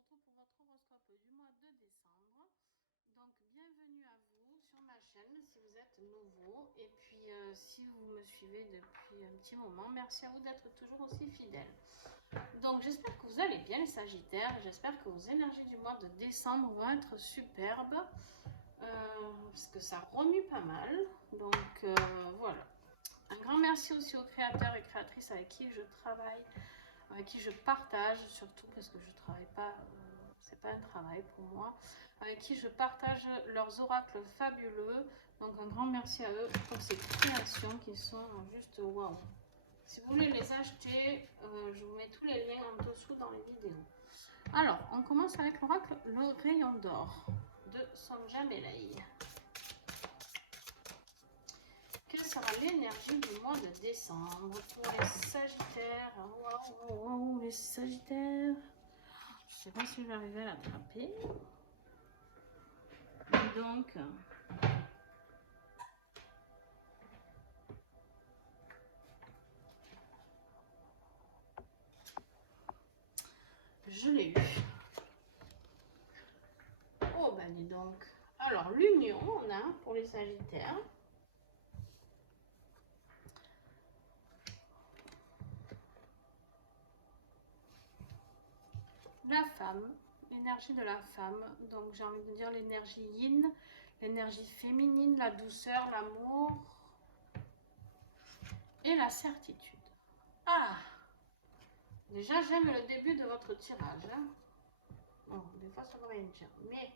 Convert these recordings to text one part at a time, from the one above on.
retrouve pour votre horoscope du mois de décembre. Donc bienvenue à vous sur ma chaîne si vous êtes nouveau. Et puis si vous me suivez depuis un petit moment, merci à vous d'être toujours aussi fidèles. Donc j'espère que vous allez bien les Sagittaires. J'espère que vos énergies du mois de décembre vont être superbes. Parce que ça remue pas mal. Donc voilà. Un grand merci aussi aux créateurs et créatrices avec qui je travaille, avec qui je partage, surtout parce que je travaille pas, c'est pas un travail pour moi, avec qui je partage leurs oracles fabuleux. Donc un grand merci à eux pour ces créations qui sont juste waouh. Si vous voulez les acheter, je vous mets tous les liens en dessous dans les vidéos. Alors, on commence avec l'oracle Le Rayon d'Or de Sonja Belay. Quelle sera l'énergie du mois de décembre pour les Sagittaires? Waouh, waouh, les Sagittaires. Je ne sais pas si je vais arriver à l'attraper. Donc, je l'ai eu. Oh, ben dis donc. Alors, l'union, on a pour les Sagittaires. La femme, l'énergie de la femme. Donc, j'ai envie de dire l'énergie yin, l'énergie féminine, la douceur, l'amour et la certitude. Ah! Déjà, j'aime le début de votre tirage. Hein. Bon, des fois, ça ne veut rien dire. Mais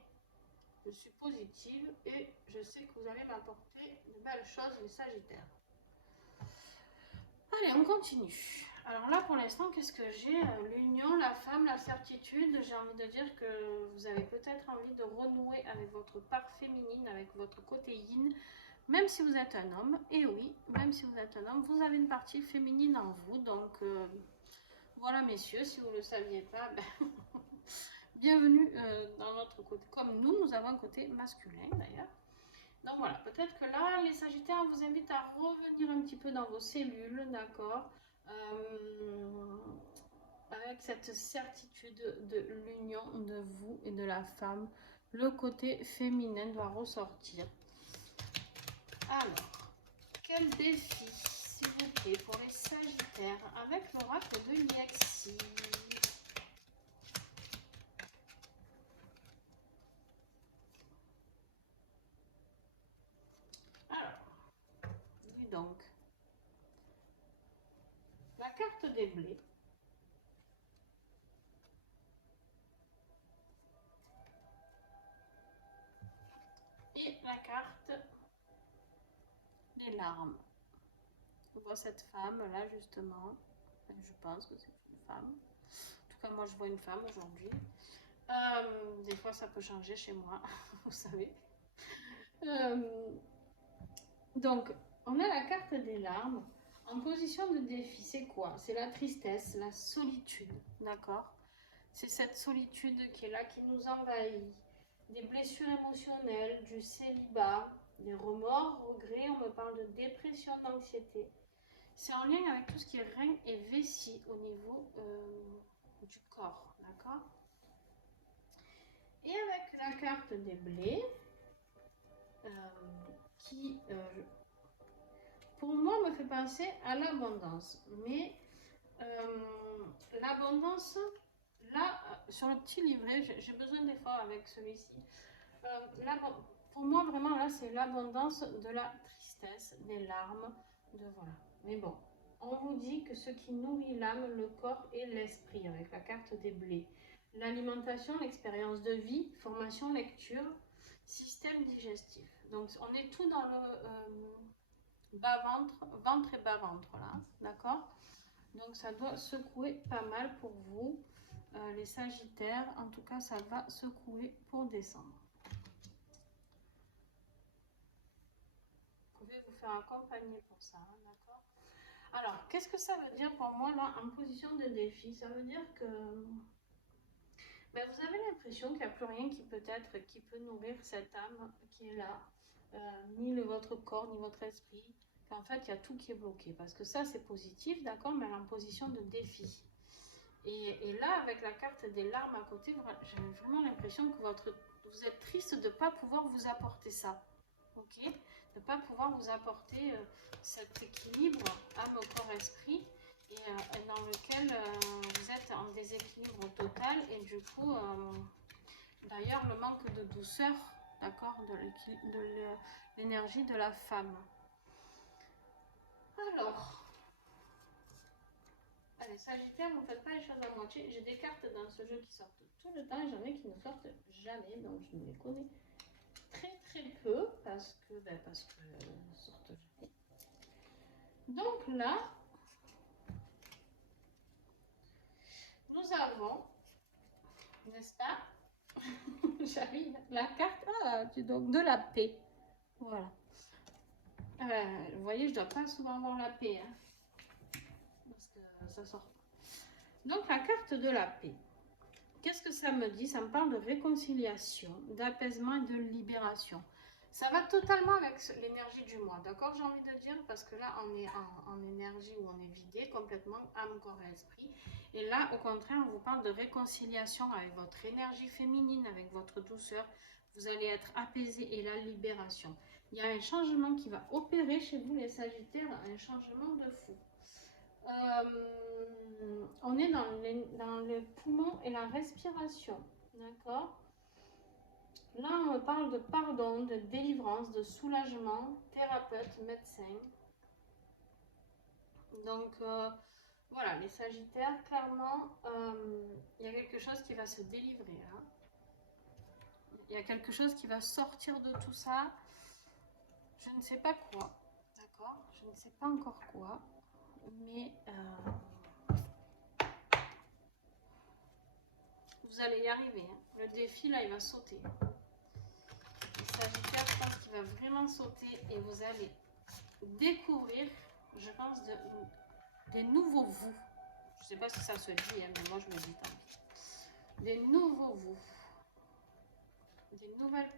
je suis positive et je sais que vous allez m'apporter de belles choses, les Sagittaires. Allez, on continue. Alors là, pour l'instant, qu'est-ce que j'ai? L'union, la femme, la certitude. J'ai envie de dire que vous avez peut-être envie de renouer avec votre part féminine, avec votre côté yin, même si vous êtes un homme. Et oui, même si vous êtes un homme, vous avez une partie féminine en vous. Donc, voilà, messieurs, si vous ne le saviez pas, ben bienvenue dans notre côté. Comme nous avons un côté masculin d'ailleurs. Donc voilà, peut-être que là, les Sagittaires, on vous invite à revenir un petit peu dans vos cellules, d'accord, avec cette certitude de l'union de vous et de la femme. Le côté féminin doit ressortir. Alors, quel défi, s'il vous plaît, pour les Sagittaires avec l'oracle de Liexi? Alors, dis donc, la carte des blés. Et la carte des larmes. On voit cette femme là justement. Je pense que c'est une femme. En tout cas, moi je vois une femme aujourd'hui. Des fois ça peut changer chez moi, vous savez. Donc, on a la carte des larmes. En position de défi, c'est quoi? C'est la tristesse, la solitude, d'accord? C'est cette solitude qui est là, qui nous envahit. Des blessures émotionnelles, du célibat, des remords, regrets, on me parle de dépression, d'anxiété. C'est en lien avec tout ce qui est rein et vessie au niveau du corps, d'accord? Et avec la carte des blés, qui, pour moi, me fait penser à l'abondance. Mais l'abondance, là, sur le petit livret, j'ai besoin d'efforts avec celui-ci. Pour moi, vraiment, là, c'est l'abondance de la tristesse, des larmes, de voilà. Mais bon, on vous dit que ce qui nourrit l'âme, le corps et l'esprit, avec la carte des blés. L'alimentation, l'expérience de vie, formation, lecture, système digestif. Donc, on est tout dans le bas-ventre, ventre et bas-ventre, là, d'accord? Donc, ça doit secouer pas mal pour vous, les Sagittaires. En tout cas, ça va secouer pour décembre. Vous pouvez vous faire accompagner pour ça, hein, d'accord? Alors, qu'est-ce que ça veut dire pour moi, là, en position de défi? Ça veut dire que ben, vous avez l'impression qu'il n'y a plus rien qui peut nourrir cette âme qui est là, ni votre corps, ni votre esprit, qu'en fait, il y a tout qui est bloqué. Parce que ça, c'est positif, d'accord, mais en position de défi. Et là, avec la carte des larmes à côté, j'ai vraiment l'impression que vous êtes triste de ne pas pouvoir vous apporter ça. Ok, de ne pas pouvoir vous apporter cet équilibre âme, corps, esprit, et dans lequel vous êtes en déséquilibre total, et du coup, d'ailleurs, le manque de douceur, d'accord, de l'énergie de la femme. Alors, allez, Sagittaire, vous ne faites pas les choses à moitié. J'ai des cartes dans ce jeu qui sortent tout le temps, et j'en ai qui ne sortent jamais, donc je ne les connais très peu, parce que ne sortent jamais. Donc là, nous avons, n'est-ce pas, j'arrive, la carte donc de la paix. Voilà. Vous voyez, je ne dois pas souvent avoir la paix, hein, parce que ça sort pas. Donc la carte de la paix, qu'est-ce que ça me dit? Ça me parle de réconciliation, d'apaisement et de libération. Ça va totalement avec l'énergie du mois, d'accord, j'ai envie de dire, parce que là, on est en énergie où on est vidé complètement, âme, corps et esprit. Et là, au contraire, on vous parle de réconciliation avec votre énergie féminine, avec votre douceur. Vous allez être apaisé et la libération. Il y a un changement qui va opérer chez vous, les Sagittaires, un changement de fou. On est dans les poumons et la respiration, d'accord? Là, on me parle de pardon, de délivrance, de soulagement, thérapeute, médecin. Donc, voilà, les Sagittaires, clairement, il y a quelque chose qui va se délivrer. Hein. Il y a quelque chose qui va sortir de tout ça. Je ne sais pas quoi, d'accord? Je ne sais pas encore quoi, mais vous allez y arriver. Hein. Le défi, là, il va sauter. Le Sagittaire, je pense qu'il va vraiment sauter et vous allez découvrir, je pense, des nouveaux vous. Je ne sais pas si ça se dit, hein, mais moi, je me dis tant pis. Des nouveaux vous. Des nouvelles...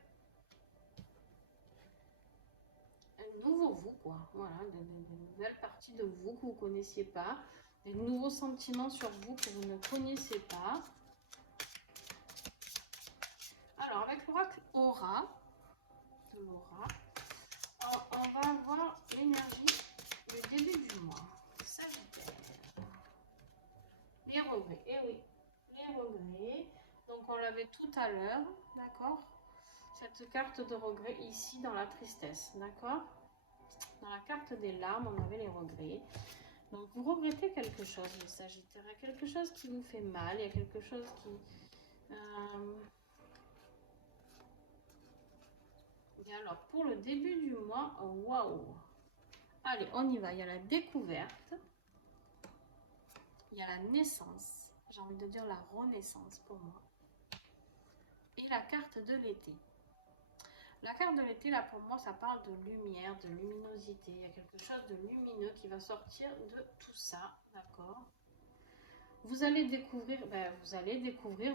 Un nouveau vous, quoi. Voilà, des nouvelles parties de vous que vous ne connaissiez pas. Des nouveaux sentiments sur vous que vous ne connaissez pas. Alors, avec l'oracle Aura, de Laura, on va avoir l'énergie du début du mois. Sagittaire. Les regrets, eh oui, les regrets. Donc, on l'avait tout à l'heure, d'accord? Cette carte de regret ici dans la tristesse, d'accord? Dans la carte des larmes, on avait les regrets. Donc, vous regrettez quelque chose, les Sagittaires. Il y a quelque chose qui vous fait mal, il y a quelque chose qui... Et alors, pour le début du mois, waouh! Allez, on y va. Il y a la découverte. Il y a la naissance. J'ai envie de dire la renaissance pour moi. Et la carte de l'été. La carte de l'été, là, pour moi, ça parle de lumière, de luminosité. Il y a quelque chose de lumineux qui va sortir de tout ça, d'accord? Vous allez découvrir,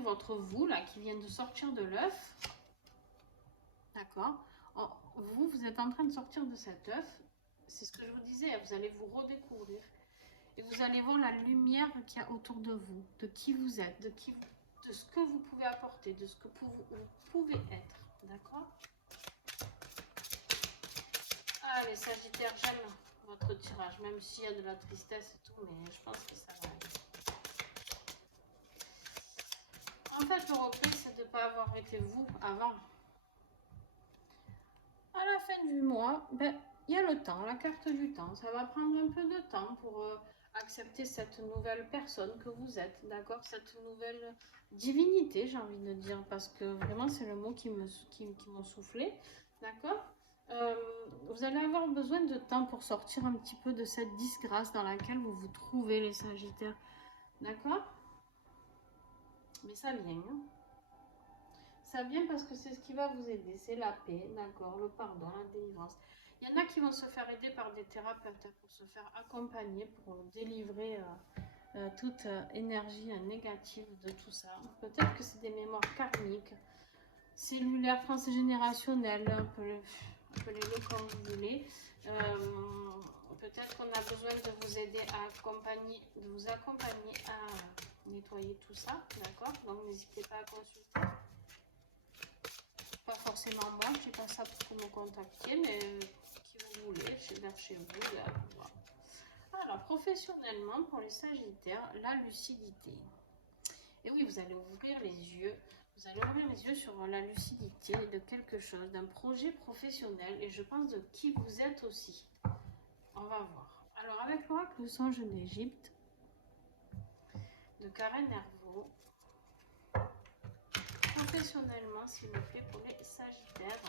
votre vous, là, qui vient de sortir de l'œuf. D'accord? Vous êtes en train de sortir de cet œuf. C'est ce que je vous disais, vous allez vous redécouvrir. Et vous allez voir la lumière qu'il y a autour de vous, de qui vous êtes, de ce que vous pouvez apporter, de ce que vous pouvez être. D'accord? Ah, les Sagittaires, j'aime votre tirage, même s'il y a de la tristesse et tout, mais je pense que ça va aller. En fait, le regret, c'est de ne pas avoir été vous avant. À la fin du mois, il y a le temps, la carte du temps. Ça va prendre un peu de temps pour accepter cette nouvelle personne que vous êtes, d'accord? Cette nouvelle divinité, j'ai envie de dire, parce que vraiment, c'est le mot qui m'a soufflé, d'accord? Vous allez avoir besoin de temps pour sortir un petit peu de cette disgrâce dans laquelle vous vous trouvez, les Sagittaires, d'accord? Mais ça vient, hein? Ça vient parce que c'est ce qui va vous aider, c'est la paix, d'accord, le pardon, la délivrance. Il y en a qui vont se faire aider par des thérapeutes pour se faire accompagner, pour délivrer toute énergie négative de tout ça. Peut-être que c'est des mémoires karmiques, cellulaires, transgénérationnelles, appelez-le comme vous voulez. Peut-être qu'on a besoin de vous aider à accompagner, de vous accompagner à nettoyer tout ça, d'accord? Donc n'hésitez pas à consulter. Pas forcément moi, je dis pas ça pour que vous me contactiez, mais qui vous voulez, vers chez vous. Là, voilà. Alors, professionnellement, pour les Sagittaires, la lucidité. Et oui, vous allez ouvrir les yeux. Vous allez ouvrir les yeux sur la lucidité de quelque chose, d'un projet professionnel. Et je pense de qui vous êtes aussi. On va voir. Alors, avec l'oracle songe d'Égypte, de Karen Hervaux, professionnellement, s'il vous plaît, pour les Sagittaires.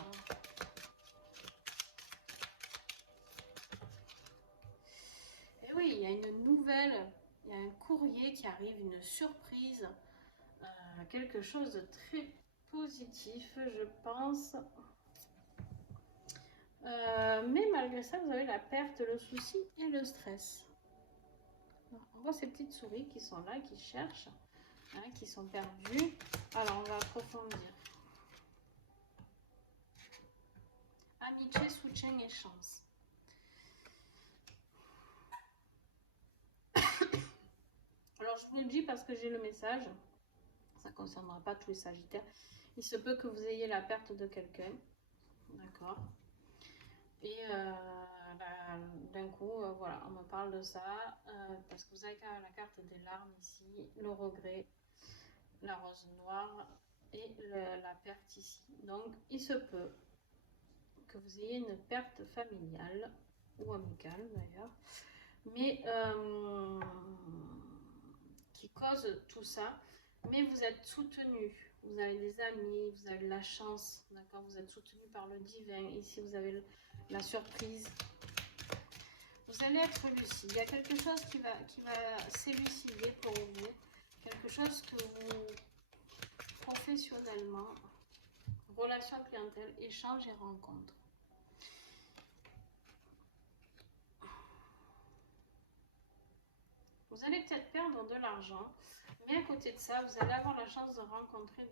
Et oui, il y a une nouvelle, il y a un courrier qui arrive, une surprise, quelque chose de très positif, je pense. Mais malgré ça, vous avez la perte, le souci et le stress. On voit ces petites souris qui sont là, qui cherchent, hein, qui sont perdues. Alors, on va approfondir. Amitié, soutien et chance. Alors, je vous le dis parce que j'ai le message. Ça ne concernera pas tous les Sagittaires. Il se peut que vous ayez la perte de quelqu'un. D'accord. Et d'un coup, voilà, on me parle de ça. Parce que vous avez la carte des larmes ici. Le regret, la rose noire et la perte ici. Donc, il se peut que vous ayez une perte familiale ou amicale d'ailleurs. Mais qui cause tout ça. Mais vous êtes soutenu. Vous avez des amis, vous avez de la chance, d'accord? Vous êtes soutenu par le divin. Ici, vous avez la surprise. Vous allez être lucide. Il y a quelque chose qui va s'élucider pour vous. Quelque chose que vous, professionnellement, relation clientèle, échange et rencontre. Vous allez peut-être perdre de l'argent. Mais à côté de ça, vous allez avoir la chance de rencontrer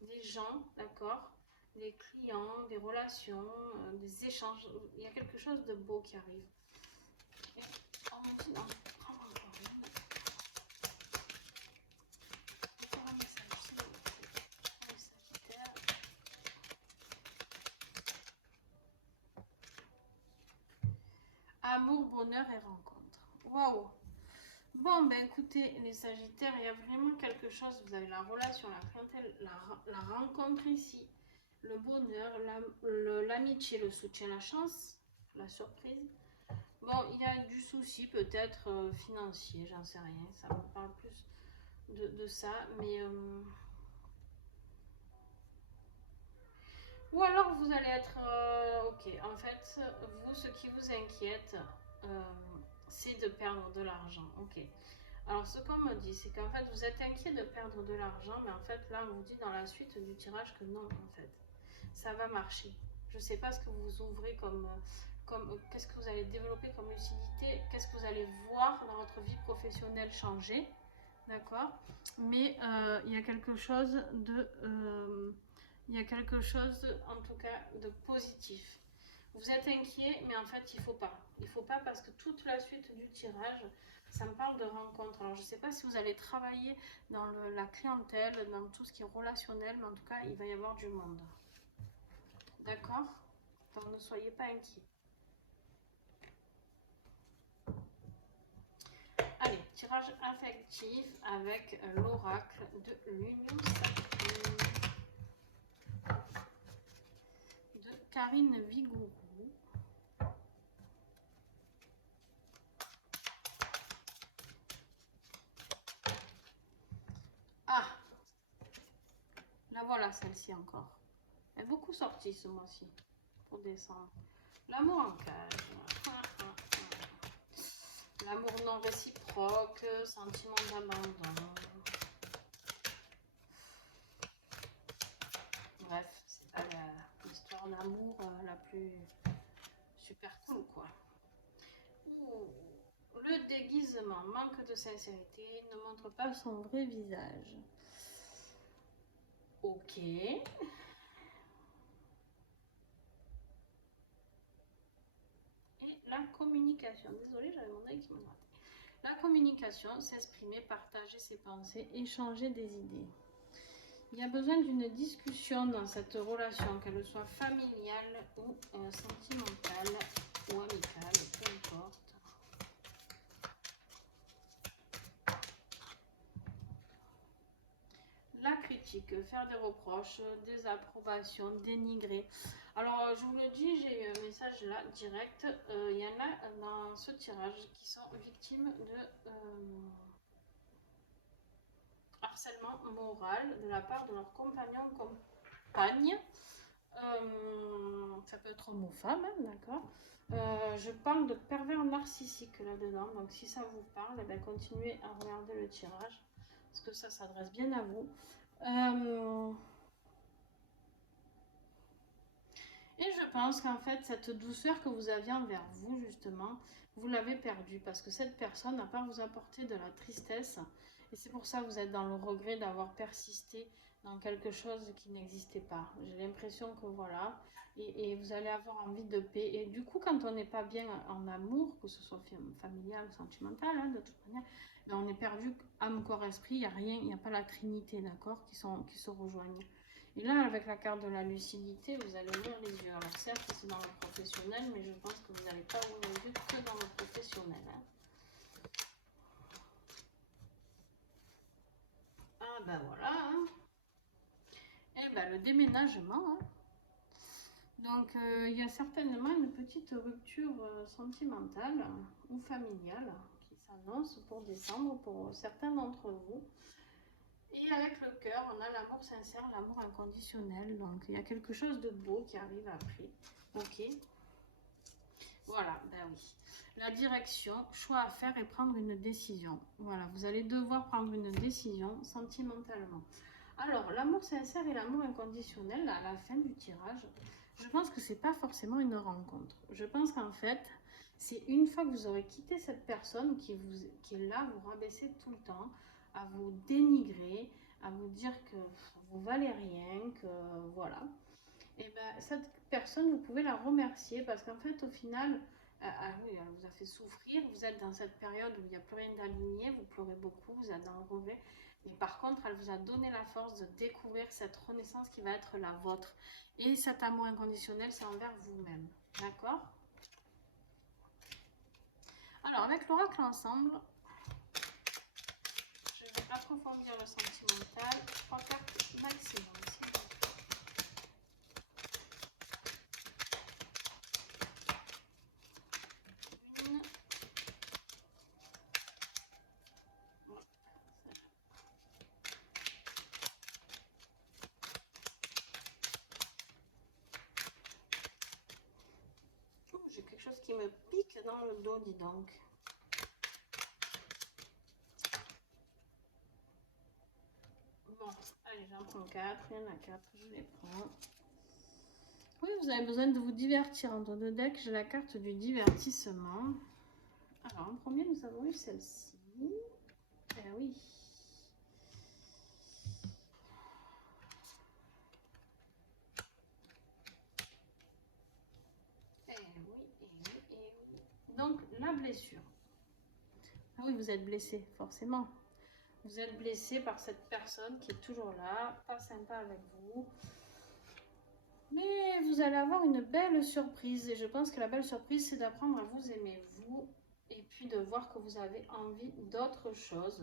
des gens, d'accord? Des clients, des relations, des échanges. Il y a quelque chose de beau qui arrive. Et on me dit, non, prends encore une. Encore un message, s'il vous plaît. Pour les Sagittaires. Amour, bonheur et rencontre. Waouh! Bon, ben écoutez, les Sagittaires, il y a vraiment quelque chose. Vous avez la relation, la clientèle, la rencontre ici, le bonheur, l'amitié, le soutien, la chance, la surprise. Bon, il y a du souci peut-être financier, j'en sais rien. Ça me parle plus de ça, mais... Ou alors vous allez être... ok, en fait, vous, ce qui vous inquiète, c'est de perdre de l'argent. Ok. Alors, ce qu'on me dit, c'est qu'en fait, vous êtes inquiet de perdre de l'argent, mais en fait, là, on vous dit dans la suite du tirage que non, en fait, ça va marcher. Je ne sais pas ce que vous ouvrez qu'est-ce que vous allez développer comme lucidité, qu'est-ce que vous allez voir dans votre vie professionnelle changer, d'accord? Mais il y a quelque chose en tout cas, de positif. Vous êtes inquiet, mais en fait, il faut pas. Il faut pas parce que toute la suite du tirage, ça me parle de rencontres. Alors, je ne sais pas si vous allez travailler dans la clientèle, dans tout ce qui est relationnel, mais en tout cas, il va y avoir du monde. D'accord? Donc, ne soyez pas inquiets. Allez, tirage affectif avec l'oracle de l'Union sacrée de Karine Vigourou. Ah, la voilà celle-ci encore. Elle est beaucoup sortie ce mois-ci pour décembre. L'amour en cage. L'amour non réciproque, sentiment d'abandon. Bref, c'est pas l'histoire d'amour la plus super cool, quoi. Ouh, le déguisement, manque de sincérité, ne montre pas son vrai visage. Ok. Et la communication. Désolée, j'avais mon œil qui me grattait. La communication, s'exprimer, partager ses pensées, échanger des idées. Il y a besoin d'une discussion dans cette relation, qu'elle soit familiale ou sentimentale ou amicale, peu importe. La critique, faire des reproches, des approbations, dénigrer. Alors, je vous le dis, j'ai eu un message là, direct. Il y en a dans ce tirage qui sont victimes de harcèlement moral de la part de leur compagnon, compagne. Ça peut être homme ou femme, hein, d'accord. Je parle de pervers narcissique là-dedans. Donc, si ça vous parle, eh bien, continuez à regarder le tirage. Parce que ça s'adresse bien à vous. Et je pense qu'en fait, cette douceur que vous aviez envers vous, justement, vous l'avez perdue parce que cette personne n'a pas vous apporté de la tristesse. Et c'est pour ça que vous êtes dans le regret d'avoir persisté dans quelque chose qui n'existait pas. J'ai l'impression que voilà, et vous allez avoir envie de paix. Et du coup, quand on n'est pas bien en amour, que ce soit familial ou sentimental, hein, de toute manière, ben on est perdu âme, corps, esprit. Il n'y a rien, il n'y a pas la trinité, d'accord, qui se rejoignent. Et là, avec la carte de la lucidité, vous allez ouvrir les yeux. Alors certes, c'est dans le professionnel, mais je pense que vous n'allez pas ouvrir les yeux que dans le professionnel. Hein. Ah ben voilà. Hein. Et ben le déménagement. Hein. Donc il y a certainement une petite rupture sentimentale ou familiale qui s'annonce pour décembre pour certains d'entre vous. Et avec le cœur, on a l'amour sincère, l'amour inconditionnel. Donc il y a quelque chose de beau qui arrive après. Ok. Voilà, ben oui. La direction, choix à faire et prendre une décision. Voilà, vous allez devoir prendre une décision sentimentalement. Alors, l'amour sincère et l'amour inconditionnel, à la fin du tirage, je pense que c'est pas forcément une rencontre. Je pense qu'en fait, c'est une fois que vous aurez quitté cette personne qui est là, vous rabaisser tout le temps, à vous dénigrer, à vous dire que vous valez rien, que voilà. Et ben cette personne, vous pouvez la remercier parce qu'en fait, au final, oui, elle vous a fait souffrir. Vous êtes dans cette période où il n'y a plus rien d'aligné, vous pleurez beaucoup, vous êtes dans le regret. Mais par contre, elle vous a donné la force de découvrir cette renaissance qui va être la vôtre. Et cet amour inconditionnel, c'est envers vous-même. D'accord? Alors, avec l'oracle ensemble, je vais approfondir le sentimental. 3 cartes maximum. J'ai quelque chose qui me pique dans le dos, dis donc. Bon, allez, j'en prends 4. Il y en a 4, je les prends. Oui, vous avez besoin de vous divertir. En dos de deck, j'ai la carte du divertissement. Alors, en premier, nous avons eu celle-ci. Eh oui. Eh oui, eh oui, eh oui. Donc, la blessure. Ah oui, vous êtes blessé, forcément. Vous êtes blessé par cette personne qui est toujours là, pas sympa avec vous. Mais vous allez avoir une belle surprise. Et je pense que la belle surprise, c'est d'apprendre à vous aimer, vous. Et puis de voir que vous avez envie d'autre chose.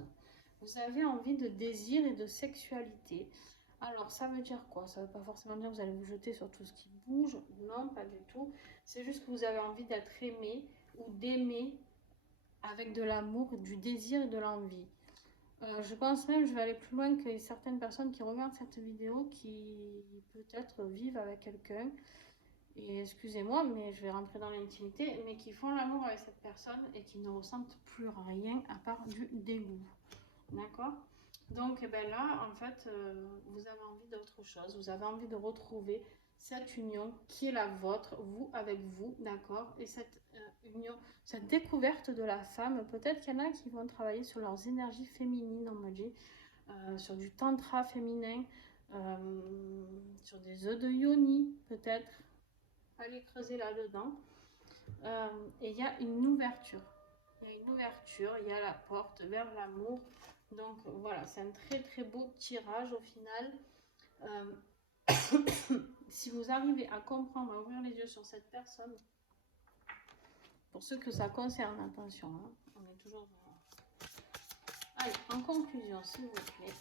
Vous avez envie de désir et de sexualité. Alors, ça veut dire quoi? Ça ne veut pas forcément dire que vous allez vous jeter sur tout ce qui bouge. Non, pas du tout. C'est juste que vous avez envie d'être aimé ou d'aimer avec de l'amour, du désir et de l'envie. Je pense même, je vais aller plus loin, que certaines personnes qui regardent cette vidéo qui peut-être vivent avec quelqu'un, et excusez-moi, mais je vais rentrer dans l'intimité, mais qui font l'amour avec cette personne et qui ne ressentent plus rien à part du dégoût. D'accord? Donc eh ben là, en fait, vous avez envie d'autre chose, vous avez envie de retrouver cette union qui est la vôtre, vous avec vous, d'accord? Et cette union, cette découverte de la femme, peut-être qu'il y en a qui vont travailler sur leurs énergies féminines, on me dit, sur du tantra féminin, sur des œufs de yoni, peut-être. Allez creuser là-dedans. Et il y a une ouverture. il y a une ouverture, il y a la porte vers l'amour. Donc voilà, c'est un très très beau tirage au final. Si vous arrivez à comprendre, à ouvrir les yeux sur cette personne, pour ceux que ça concerne, attention, hein, on est toujours... Allez, en conclusion, s'il vous plaît.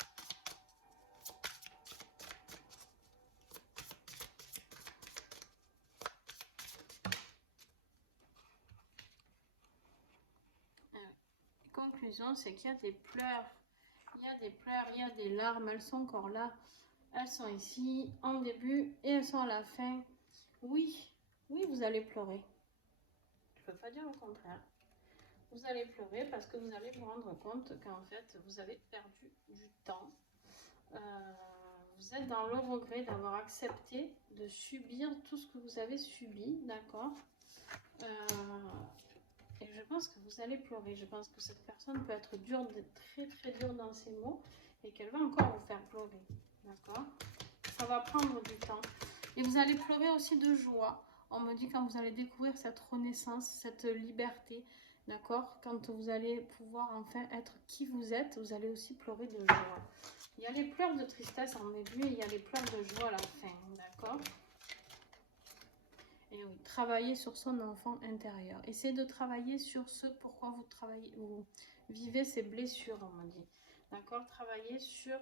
Conclusion, c'est qu'il y a des pleurs. Il y a des pleurs, il y a des larmes, elles sont encore là. Elles sont ici en début et elles sont à la fin. Oui, oui, vous allez pleurer. Je ne peux pas dire le contraire. Vous allez pleurer parce que vous allez vous rendre compte qu'en fait, vous avez perdu du temps. Vous êtes dans le regret d'avoir accepté de subir tout ce que vous avez subi, d'accord? Et je pense que vous allez pleurer. Je pense que cette personne peut être dure, très très dure dans ses mots et qu'elle va encore vous faire pleurer, d'accord? Ça va prendre du temps. Et vous allez pleurer aussi de joie. On me dit quand vous allez découvrir cette renaissance, cette liberté, d'accord? Quand vous allez pouvoir enfin être qui vous êtes, vous allez aussi pleurer de joie. Il y a les pleurs de tristesse en début et il y a les pleurs de joie à la fin, d'accord? Et oui, travailler sur son enfant intérieur. Essayez de travailler sur ce pourquoi vous vivez ces blessures, on me dit. D'accord? Travailler sur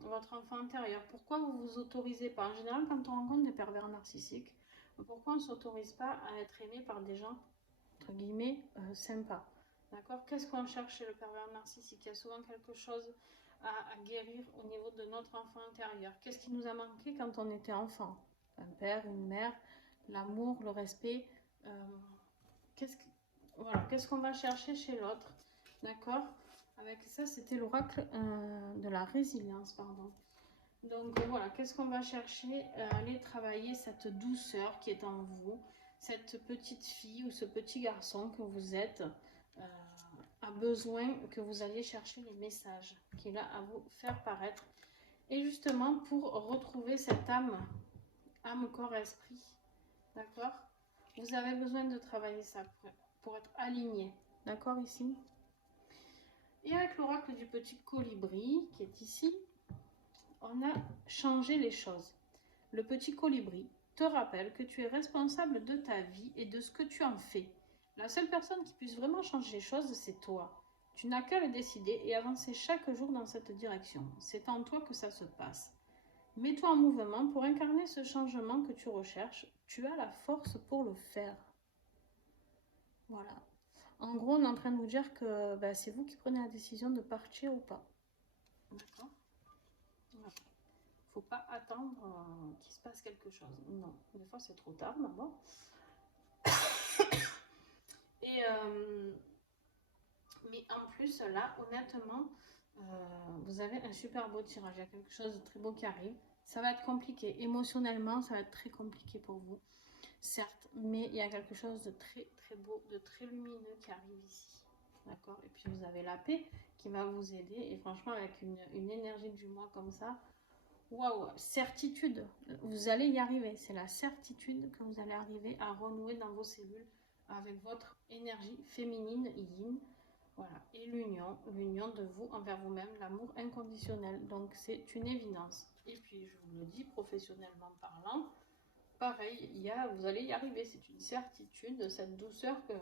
votre enfant intérieur. Pourquoi vous vous autorisez pas? En général, quand on rencontre des pervers narcissiques, pourquoi on ne s'autorise pas à être aimé par des gens, entre guillemets, sympas? D'accord? Qu'est-ce qu'on cherche chez le pervers narcissique? Il y a souvent quelque chose à guérir au niveau de notre enfant intérieur. Qu'est-ce qui nous a manqué quand on était enfant? Un père, une mère, l'amour, le respect. Qu'est-ce qu'on va chercher chez l'autre? D'accord? Avec ça, c'était l'oracle de la résilience, pardon. Donc voilà, qu'est-ce qu'on va chercher? Aller travailler cette douceur qui est en vous, cette petite fille ou ce petit garçon que vous êtes a besoin que vous alliez chercher les messages qu'il a à vous faire paraître. Et justement, pour retrouver cette âme, corps, esprit, d'accord? Vous avez besoin de travailler ça pour être aligné, d'accord, ici? Et avec l'oracle du petit colibri qui est ici, on a changé les choses. Le petit colibri te rappelle que tu es responsable de ta vie et de ce que tu en fais. La seule personne qui puisse vraiment changer les choses, c'est toi. Tu n'as qu'à le décider et avancer chaque jour dans cette direction. C'est en toi que ça se passe. Mets-toi en mouvement pour incarner ce changement que tu recherches. Tu as la force pour le faire. Voilà. En gros, on est en train de vous dire que c'est vous qui prenez la décision de partir ou pas. D'accord? Voilà. Faut pas attendre qu'il se passe quelque chose. Non, des fois c'est trop tard d'abord. Et mais en plus là, honnêtement, vous avez un super beau tirage. Il y a quelque chose de très beau qui arrive. Ça va être compliqué. Émotionnellement, ça va être très compliqué pour vous. Certes, mais il y a quelque chose de très très beau, de très lumineux qui arrive ici. D'accord? Et puis vous avez la paix qui va vous aider. Et franchement, avec une énergie du mois comme ça, waouh, certitude, vous allez y arriver. C'est la certitude que vous allez arriver à renouer dans vos cellules avec votre énergie féminine, yin. Voilà, et l'union de vous envers vous-même, l'amour inconditionnel. Donc c'est une évidence. Et puis je vous le dis, professionnellement parlant, pareil, vous allez y arriver. C'est une certitude, cette douceur que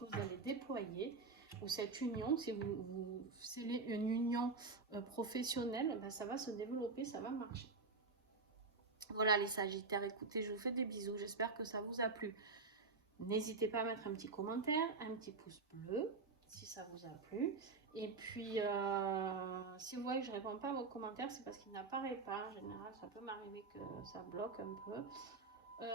vous allez déployer, ou cette union, si vous scellez une union professionnelle, ça va se développer, ça va marcher. Voilà les Sagittaires, écoutez, je vous fais des bisous, j'espère que ça vous a plu. N'hésitez pas à mettre un petit commentaire, un petit pouce bleu, si ça vous a plu. Et puis, si vous voyez que je ne réponds pas à vos commentaires, c'est parce qu'il n'apparaît pas. En général, ça peut m'arriver que ça bloque un peu.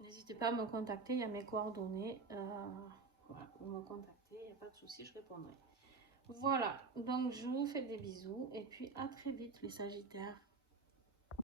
N'hésitez pas à me contacter, il y a mes coordonnées. Voilà, vous me contactez, il n'y a pas de souci, je répondrai. Voilà, donc je vous fais des bisous et puis à très vite les Sagittaires.